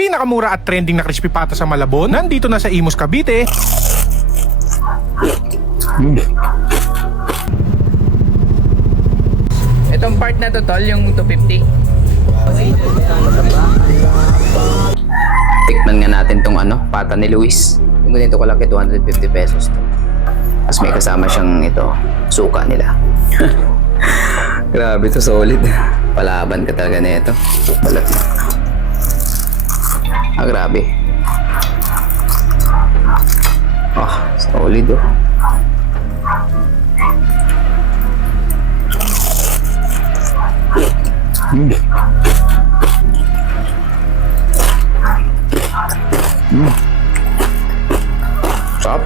Pinakamura at trending na crispy pata sa Malabon, nandito na sa Imus, Cavite. Itong part na to, tol, yung 250. Tikman nga natin tong pata ni Luis. Yung ganito kalaki, 250 pesos to. Tapos may kasama siyang suka nila. Grabe to, solid. Palaban ka talaga na ito. Balat na. Grabe. Solid oh. Sarap.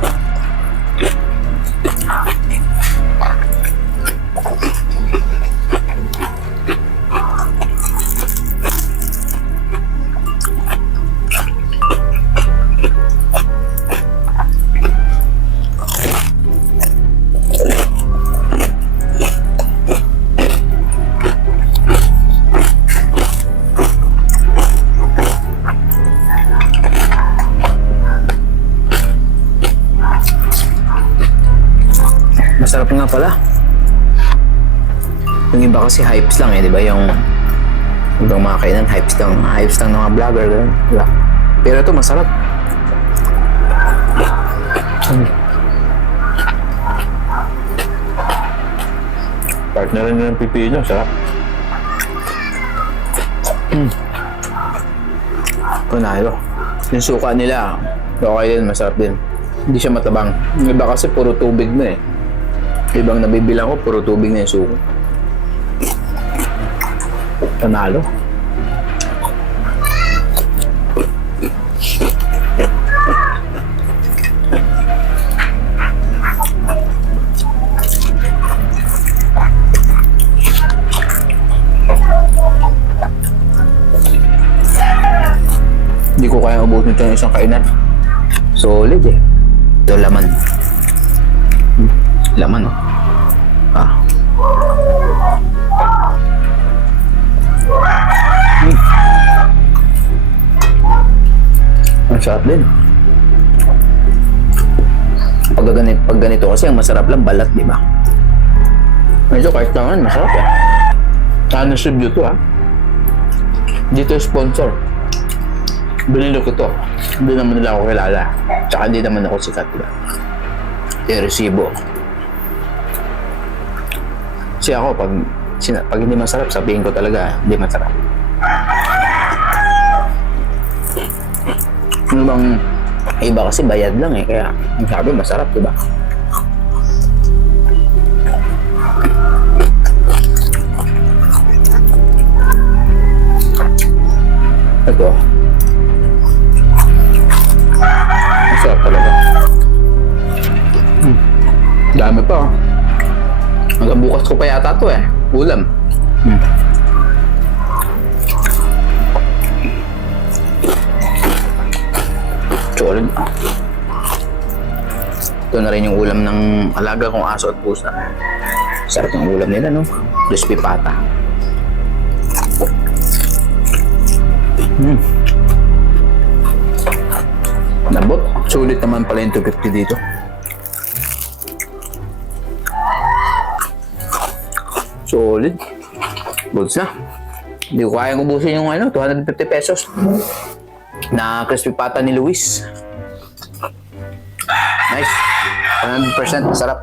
Masarap nga pala. Yung iba kasi hypes lang di ba? Yung ibang mga kainan, hypes lang ng mga vlogger, gano'n. Diba? Pero ito masarap. Partner rin ng pipino, sarap. Panalo. Yung suka nila, okay din, masarap din. Hindi siya matabang. Yung iba kasi puro tubig na Ibang nabibilang ko, puro tubig na yung suko. Panalo. Hindi ko kaya ubusin ito ng isang kainan. Solid Ito laman. Laman Ang sarap din. Pag ganito kasi ang masarap lang balat, di ba? Medyo kahit naman masarap Honest review to Dito sponsor. Binili ko to. Hindi naman nila ako kilala. Tsaka hindi naman ako sikat, diba? Resibo. Kasi ako, pag hindi masarap, sabihin ko talaga, hindi masarap. Yung bang iba kasi bayad lang kaya ang sabi masarap, diba? Ito. Masarap talaga. Dami pa Hanggang bukas ko pa yata to ulam. Solid. Ito na rin yung ulam ng alaga kong aso at pusa. Sarap ng ulam nila, no? Crispy pata. Lambot. Sulit naman pala yung 250 dito. Solid. Goods na. Hindi ko kayang ubusin yung 250 pesos na crispy pata ni Luis. Nice. 100% masarap.